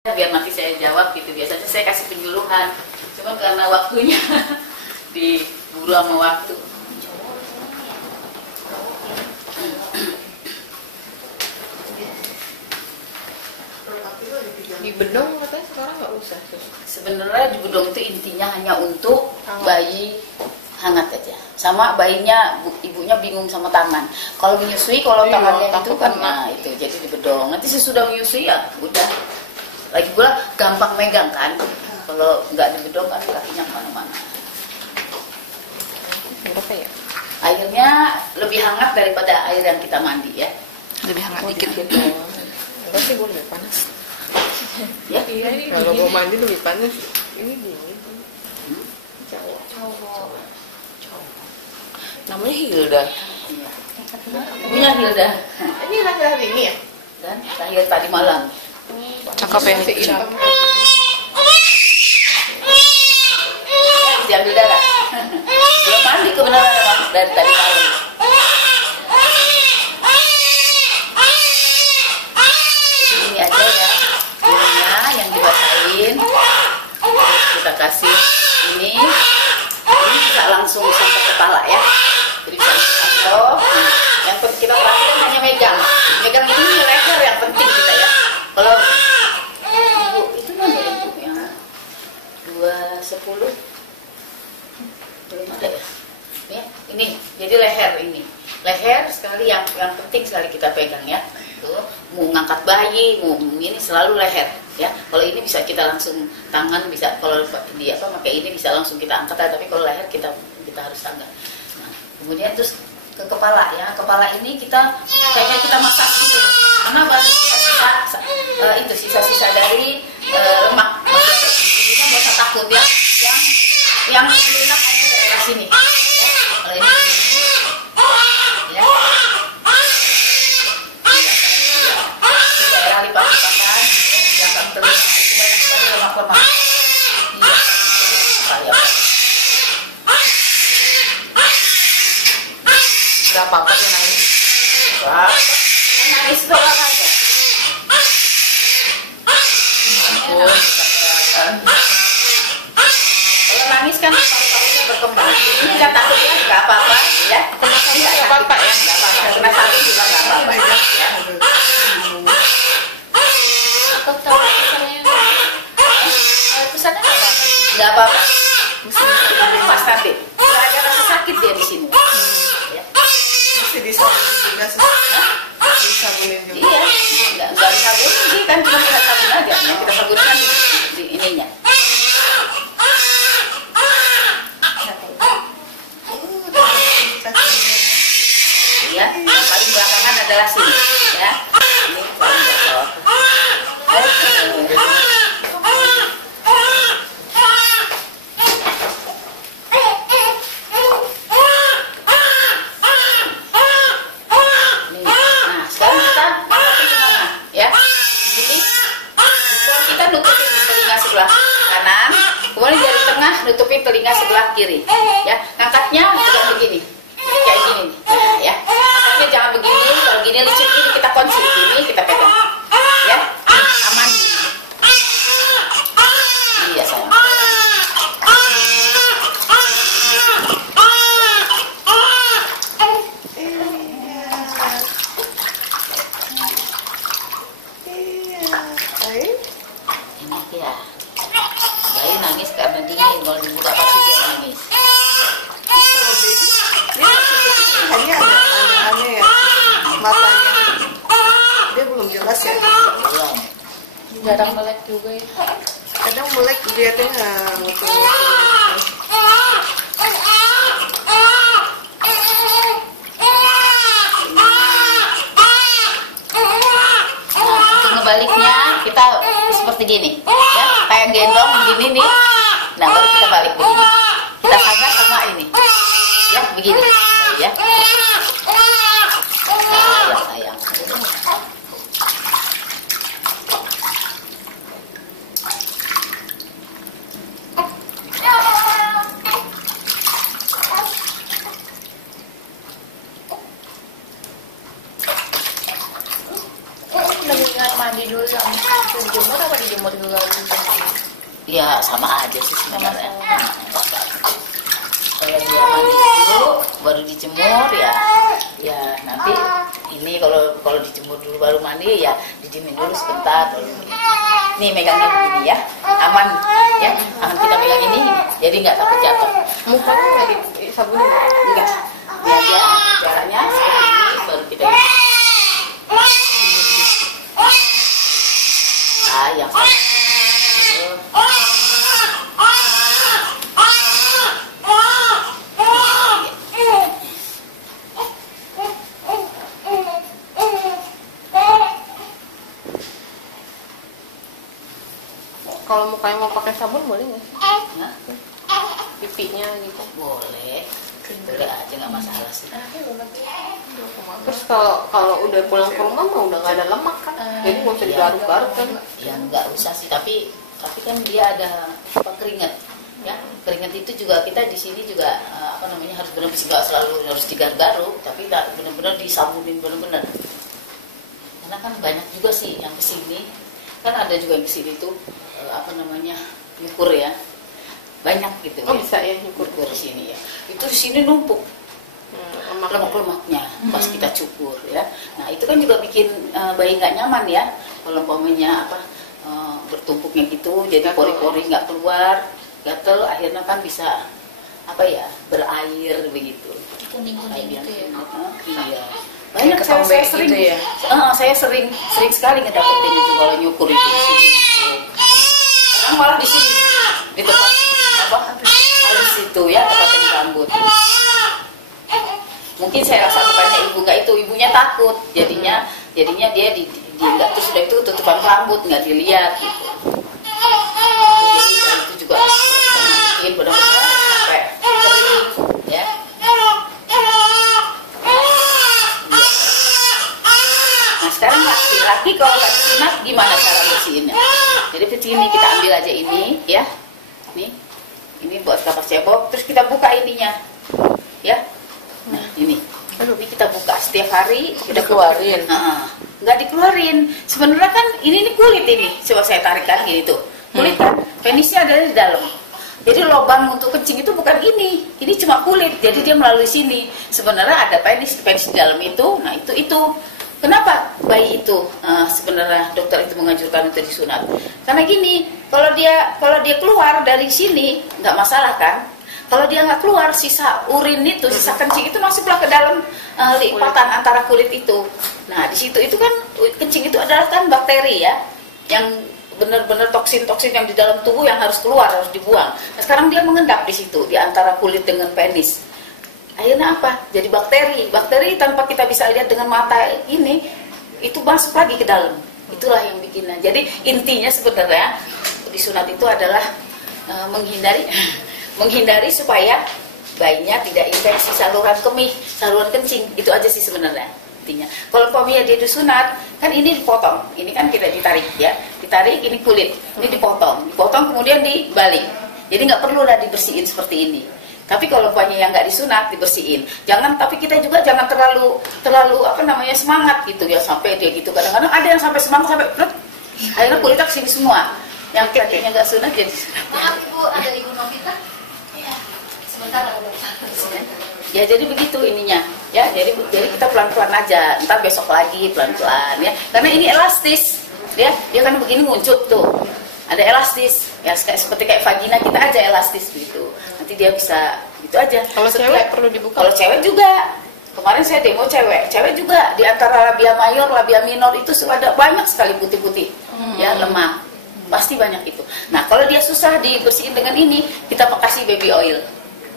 biar nanti saya jawab gitu. Biasanya saya kasih penyuluhan, cuma karena waktunya diburu sama waktu. Di bedong katanya sekarang nggak usah. Sebenarnya di bedong itu intinya hanya untuk bayi hangat aja. Sama bayinya ibunya bingung sama tangan. Kalau menyusui, kalau tangannya itu kan, nah itu jadi di bedong. Nanti sesudah menyusui ya udah. Lagi pula gampang megang kan. Kalau nggak di bedong kan kakinya kemana-mana. Berapa ya? Airnya lebih hangat daripada air yang kita mandi ya. Lebih hangat dikit. Enggak sih, gue lebih panas. Ya, Iya, ini kalau mau mandi lebih panas. Ini gini. Cowok. Namanya Hilda. Punya Hilda. Ini laki-laki ini ya? Dan lahir tadi malam. Cakep ya. Diambil darah. Belum mandi kebenaran dari tadi malam. Jadi ini aja ya. Ininya yang dibasahin. Terus kita kasih ini bisa langsung sampai kepala ya. Jadi bisa langsung. Yang kita perhatikan hanya megang. Megang ini leher yang penting kita ya. Kalau ibu itu mana ibu yang 210 belum ada ya. Ini jadi leher ini. Leher sekali yang penting sekali kita pegang ya. Tuh, mau ngangkat bayi, mau ini selalu leher ya. Kalau ini bisa kita langsung tangan bisa, kalau di apa pakai ini bisa langsung kita angkat, tapi kalau leher kita harus angkat. Nah, kemudian terus ke kepala ya. Kepala ini kita kayaknya kita masak gitu. Karena baru sisa-sisa dari lemak. Jadi nggak usah takut ya. Yang lunak ada daerah sini. Ya. Kalau ini ya. Daerah lipat-lipatan, yang terus itu banyak sekali lemak-lemak. Iya. Supaya Berapa apa yang nangis? Nangis doang aja. Kalau nangis kan paru-parunya berkembang. Ini nggak takut ya, nggak apa-apa ya. Nggak apa-apa ya? Nggak apa-apa. Kena salju juga nggak apa-apa. Ya. Atau tahu pesannya apa? Nggak apa-apa. Pas nanti nggak ada rasa sakit dia di sini. Ya. Mesti disabunin juga sih. Disabunin juga. Iya, nggak disabunin sih kan, cuma kita sabun aja. Yang kita sabunin kan di ininya. Ya, yang paling belakangan adalah sini, ya. Ini paling bawah. Nah, sekarang kita gimana, ya? Jadi, kita nutupin telinga sebelah kanan, kemudian jari tengah nutupin telinga sebelah kiri, ya. Ngangkatnya juga begini. Kayak gini ya. Makanya jangan begini, kalau gini licin ini kita kunci, gini kita pegang. Ya, aman. Iya sayang. Enak ya. Bayi nangis karena dingin, kalau dibuka pasti dia nangis. Hanya aneh-aneh ya matanya. Dia belum jelas ya. Belum. Jarang melek juga ya. Kadang melek dia teh mutul. Untuk ngebaliknya kita seperti gini, ya, kayak gendong gini nih. Nah baru kita balik begini. Kita sangat sama ini, ya begini, ya. Sayang. Mendingan mandi dulu sama dijemur apa dijemur dijemur juga Ya sama aja sih sebenarnya. sama. Kalau dia mandi dulu baru dijemur ya nanti ini kalau dijemur dulu baru mandi ya didiemin dulu sebentar baru. Nih megangnya begini ya, aman ya, aman kita megang ini jadi nggak takut jatuh. Mukanya nggak disabunin? Enggak, dia aja caranya seperti ini baru kita. Yang Kalau mukanya mau pakai sabun boleh nggak sih? Hah? Pipinya gitu. Boleh aja nggak masalah sih. Terus kalau udah pulang ke rumah mah udah nggak ada lemak kan? Jadi nggak usah digaruk-garuk kan? Ya nggak usah sih, tapi kan dia ada keringat. Ya, keringat itu juga kita di sini juga harus benar-benar nggak selalu harus digaruk-garuk, tapi benar-benar disabunin benar-benar. Karena kan banyak juga sih yang kesini, kan ada juga yang kesini tuh nyukur ya, banyak gitu. Oh bisa ya nyukur di sini ya. Itu di sini numpuk lemak-lemaknya pas kita cukur ya. Nah itu kan juga bikin bayi nggak nyaman ya, kalau umpamanya bertumpuknya gitu, jadi pori-pori nggak keluar, gatel, akhirnya kan bisa berair begitu. kuning-kuning gitu ya. Iya. Banyak saya sering gitu ya? Saya sering sekali ngedapetin itu kalau nyukur itu di sini. Sekarang malah di sini di tempat halus itu ya, tepatin rambut. Mungkin saya rasa bukannya ibu nggak itu, ibunya takut, jadinya dia di nggak, terus sudah itu tutupan rambut nggak dilihat gitu. Jadi itu juga mungkin benar-benar sampai kering ya. Nah sekarang laki kalau nggak disunat gimana cara bersihinnya? Jadi begini, kita ambil aja ini ya, ini buat kapas cebok, terus kita buka ininya ya. Nah ini kita buka setiap hari, kita keluarin. Nggak dikeluarin. Sebenarnya kan ini kulit ini. Coba saya tarikkan gini tuh. Kulit kan, penisnya ada di dalam. Jadi lubang untuk kencing itu bukan ini cuma kulit. Jadi dia melalui sini. Sebenarnya ada penis di dalam itu. Nah itu. Kenapa bayi itu sebenarnya dokter itu menganjurkan untuk disunat? Karena gini, kalau dia keluar dari sini nggak masalah kan? Kalau dia nggak keluar, sisa urin itu, sisa kencing itu masuklah ke dalam lipatan antara kulit itu. Nah, di situ itu kan kencing itu adalah kan bakteri ya, yang benar-benar toksin-toksin yang di dalam tubuh yang harus keluar, harus dibuang. Nah, sekarang dia mengendap di situ, di antara kulit dengan penis. Akhirnya apa? Jadi bakteri tanpa kita bisa lihat dengan mata ini, itu masuk lagi ke dalam. Itulah yang bikinnya. Jadi intinya sebenarnya disunat itu adalah menghindari supaya bayinya tidak infeksi saluran kemih, saluran kencing. Itu aja sih sebenarnya intinya. Kalau umpamanya dia disunat, kan ini dipotong. Ini kan kita ditarik ya. Ditarik ini kulit. Ini dipotong kemudian dibalik. Jadi nggak perlu lah dibersihin seperti ini. Tapi kalau umpamanya yang nggak disunat dibersihin. Tapi kita juga jangan terlalu semangat gitu ya, sampai dia gitu. Kadang-kadang ada yang sampai semangat sampai akhirnya kulitnya kesini semua. Yang tadinya nggak sunat jadi sunat. Maaf Ibu, ada Ibu Novita? Sebentar ada. Ya jadi begitu ininya ya, jadi kita pelan-pelan aja, ntar besok lagi pelan-pelan ya, karena ini elastis ya, dia kan begini nguncup tuh, ada elastis ya, seperti kayak vagina kita aja elastis gitu, nanti dia bisa gitu aja. Kalau cewek perlu dibuka? Kalau cewek juga, kemarin saya demo cewek juga di antara labia mayor, labia minor itu ada banyak sekali putih-putih ya, lemak pasti banyak itu. Nah kalau dia susah dibersihin dengan ini, kita kasih baby oil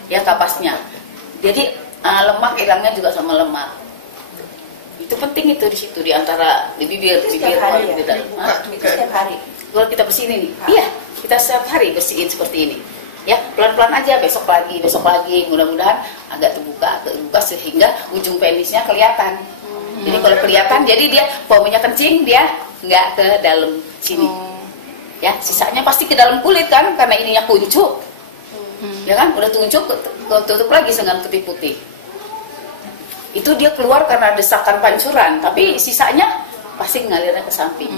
ya, kapasnya. Jadi lemak hilangnya juga sama lemak. Itu penting itu di situ, di antara di bibir di dalam. Setiap hari. Kalau kita bersihin ini, iya kita setiap hari bersihin seperti ini. Ya pelan-pelan aja, besok lagi, mudah-mudahan agak terbuka sehingga ujung penisnya kelihatan. Jadi kalau kelihatan, jadi dia pokoknya kencing dia nggak ke dalam sini. Ya sisanya pasti ke dalam kulit kan, karena ininya kuncup. Ya kan, udah tunjuk tutup lagi dengan putih-putih. Itu dia keluar karena desakan pancuran, tapi sisanya pasti ngalirnya ke samping.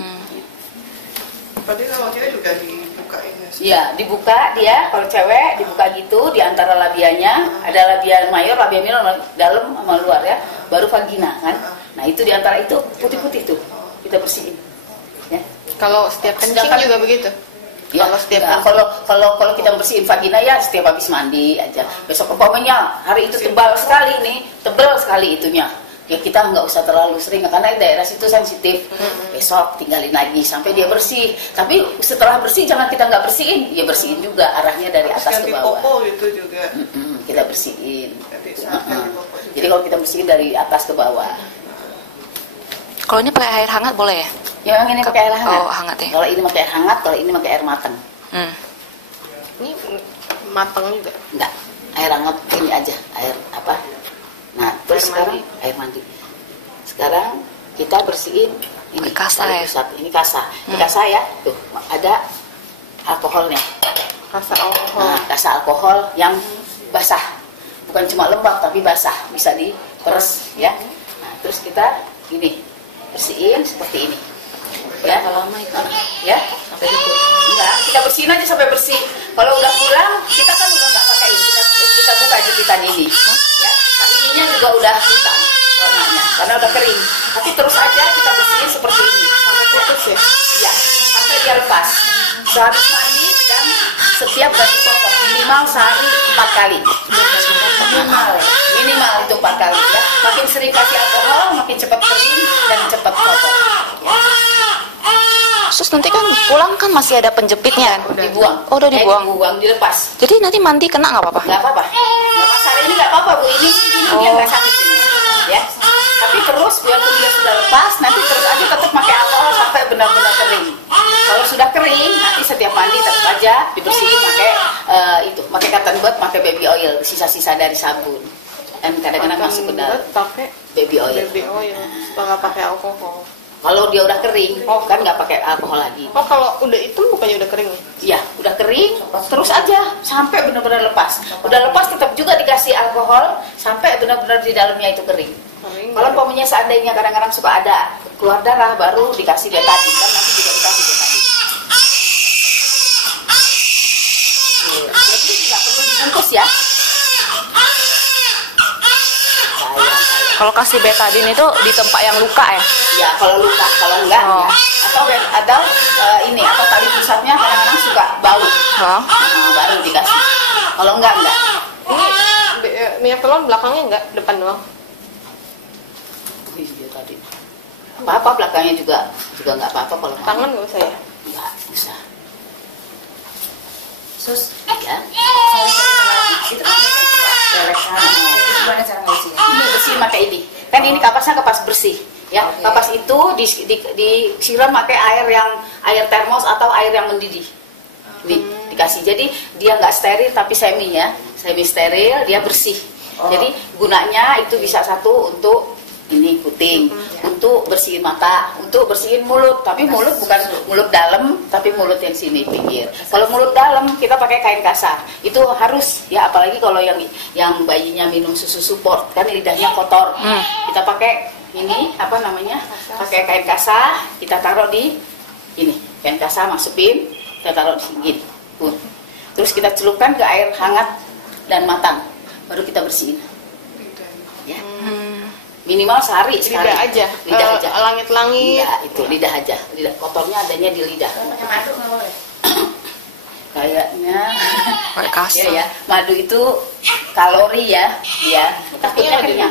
Berarti kalau cewek juga dibukain ya? Iya, dibuka dia, kalau cewek dibuka gitu di antara labianya, ada labia mayor, labia minor, dalam sama luar ya, baru vagina kan. Nah itu di antara itu putih-putih tuh kita bersihin. Ya. Kalau setiap kencing Sedangkan- juga begitu. Ya, Kalau setiap kalau kita bersihin vagina ya setiap habis mandi aja. Besok umpamanya hari itu tebal sekali itunya. Ya kita nggak usah terlalu sering karena daerah situ sensitif. Besok tinggalin lagi sampai dia bersih. Tapi setelah bersih jangan kita nggak bersihin, ya bersihin juga arahnya dari Terus atas ke ganti bawah. popo gitu juga. Kita bersihin. Ganti saat ganti popo juga. Jadi kalau kita bersihin dari atas ke bawah. Kalau ini pakai air hangat boleh ya? Ya memang ini pakai air hangat. Oh, hangat ya. Kalau ini pakai air hangat, kalau ini pakai air matang. Ini matang juga. Enggak, air hangat ini aja, air apa? Nah, terus Air sekarang mandi. air mandi. Sekarang kita bersihin ini Kasa ya? pusat. Ini kasa. Ini kasa ya. Tuh, ada alkoholnya. Rasa alkohol. Nah, kasa alkohol yang basah. Bukan cuma lembab tapi basah, bisa diperes ya. Nah, terus kita ini bersihin seperti ini. Ya. Berapa lama itu? Ya, sampai itu. Enggak, kita bersihin aja sampai bersih. Kalau udah pulang, kita kan udah nggak pakai ini. Kita buka jepitan ini. Ya, nah, ininya juga udah hitam warnanya karena udah kering. Tapi terus aja kita bersihin seperti ini. Sampai putus ya. Ya, sampai dia lepas. Sehabis mandi dan setiap ganti popok minimal sehari 4 kali. Minimal itu 4 kali ya. Makin sering kasih alkohol, makin cepat kering dan cepat kotor. Ya. Terus nanti kan pulang kan masih ada penjepitnya kan? Dibuang. Oh, udah dibuang. Dibuang, dilepas. Jadi nanti mandi kena nggak apa-apa? Nggak apa-apa. Nggak pas hari ini nggak apa-apa bu. Ini dia nggak sakit ini. Ya. Tapi terus biarpun dia sudah lepas, nanti terus aja tetap pakai alkohol sampai benar-benar kering. Kalau sudah kering, nanti setiap mandi tetap aja dibersihin pakai pakai cotton bud, pakai baby oil, sisa-sisa dari sabun. Dan kadang-kadang masuk ke dalam pakai baby oil. baby oil setelah pakai alkohol. Kalau dia udah kering, kan nggak pakai alkohol lagi. Oh, kalau udah hitam bukannya udah kering ya? Iya, udah kering, terus aja sampai benar-benar lepas. Udah lepas tetap juga dikasih alkohol sampai benar-benar di dalamnya itu kering. Kering. Kalau umpamanya seandainya kadang-kadang suka ada keluar darah, baru dikasih betadin, kan nanti juga dikasih betadin. Jadi nggak perlu dibungkus ya. Kalau kasih betadin itu di tempat yang luka ya? Ya kalau luka, kalau enggak Oh. ya. Atau ini atau tali pusatnya kadang-kadang suka bau. Hah? Baru dikasih. Kalau enggak. Ini minyak telon belakangnya enggak, depan doang. Wih, dia tadi. Apa-apa belakangnya juga nggak apa-apa kalau mau. Tangan nggak usah ya? Nggak usah. Sus, Ya. itu kan gimana cara ngisinya? Ini bersih pakai ini. Kan ini kapasnya kapas bersih. Ya, Oke. kapas itu disiram pakai air termos atau air yang mendidih. Dikasih. Jadi dia nggak steril tapi semi ya, semi steril, dia bersih. Jadi gunanya itu bisa satu untuk ini puting, untuk bersihin mata, untuk bersihin mulut. Tapi mulut bukan mulut dalam, tapi mulut yang sini pinggir. Kalau mulut dalam kita pakai kain kasar. Itu harus ya, apalagi kalau yang bayinya minum susu support kan lidahnya kotor. Kita pakai ini apa namanya? Pakai kain kasar, kita taruh di ini. Kain kasar masukin, kita taruh di sini. Terus kita celupkan ke air hangat dan matang. Baru kita bersihin. Ya. Minimal sehari sekali. Lidah aja. Lidah aja. Langit-langit. Lidah itu lidah aja. Lidah kotornya adanya di lidah. Pakai madu nggak boleh? Kayaknya Pakai kasar. ya madu itu kalori ya. Ya. Takutnya kenyang.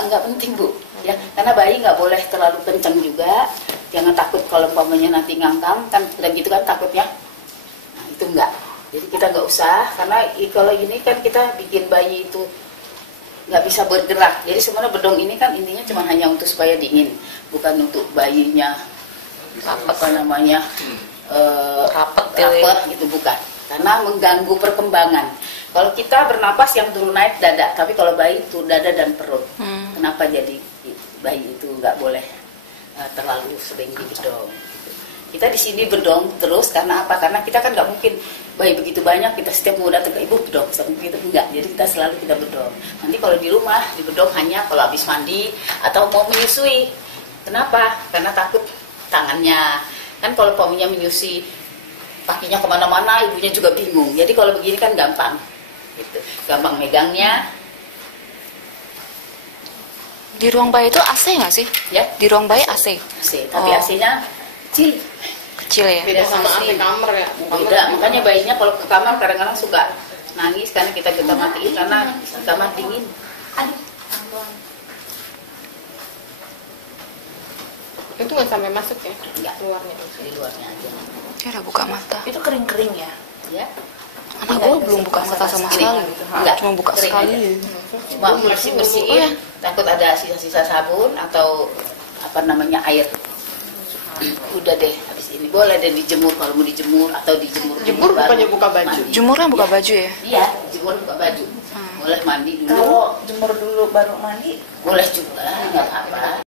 Enggak penting bu. Ya, karena bayi nggak boleh terlalu kencang juga. Jangan takut kalau umpamanya nanti ngangkang kan dan gitu kan takutnya. Nah, itu enggak. Jadi kita nggak usah karena kalau ini kan kita bikin bayi itu nggak bisa bergerak. Jadi sebenarnya bedong ini kan intinya cuma hanya untuk supaya dingin, bukan untuk bayinya apa namanya rapet gitu, bukan. Karena mengganggu perkembangan. Kalau kita bernapas yang turun naik dada, tapi kalau bayi itu dada dan perut. Kenapa jadi bayi itu nggak boleh terlalu sering dibedong? Kita di sini bedong terus karena apa? Karena kita kan nggak mungkin bayi begitu banyak kita setiap mau datang ke ibu bedong, begitu enggak. Jadi kita selalu kita bedong. Nanti kalau di rumah dibedong hanya kalau habis mandi atau mau menyusui. Kenapa? Karena takut tangannya. Kan kalau suaminya menyusui pakinya kemana-mana, ibunya juga bingung. Jadi kalau begini kan gampang, gitu. Gampang megangnya. Di ruang bayi itu AC nggak sih? Ya, Di ruang bayi AC? AC, tapi Oh. AC-nya kecil. Kecil ya? Beda sama AC. AC kamar ya. Beda, makanya bayinya kalau ke kamar kadang-kadang suka nangis karena kita matiin karena di kamar dingin. Itu nggak sampai masuk ya? Enggak, Luarnya. di luarnya aja. Dia udah buka mata. Itu kering-kering ya. Ya, Anak gue belum buka mata sama Kering. sekali. Enggak, Cuma buka kering sekali. aja. Cuma bersihin, Oh, ya. takut ada sisa-sisa sabun atau apa namanya air. Udah deh, habis ini boleh deh dijemur kalau mau dijemur atau dijemur. Jemur baru bukannya buka baju? mandi. Jemurnya buka baju ya? Iya, jemur buka baju. Boleh mandi dulu. Kalau jemur dulu baru mandi, Boleh juga, nggak apa-apa.